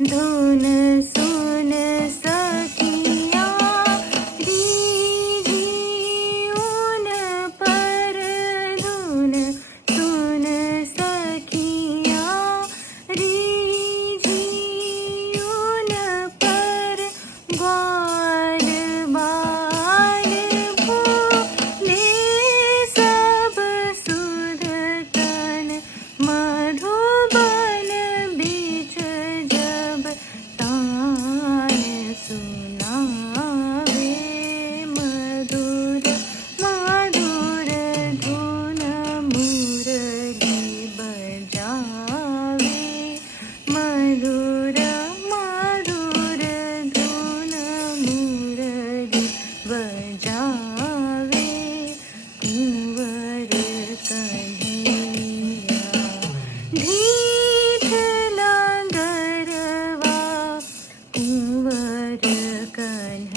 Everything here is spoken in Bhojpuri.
धुन सुन सखिया रीझी उन पर धुन सुन सखिया रीझी उन पर ग्वाल बाल भूले सब सुध तन मधुबन बीच जब तान सुनावे मधुर मधुर धुन मुरली बजावे मधुर मधुर धुन मुरली बजावे कुंवर कन्हैया ढीठला गरवा कुंवर कन्हैया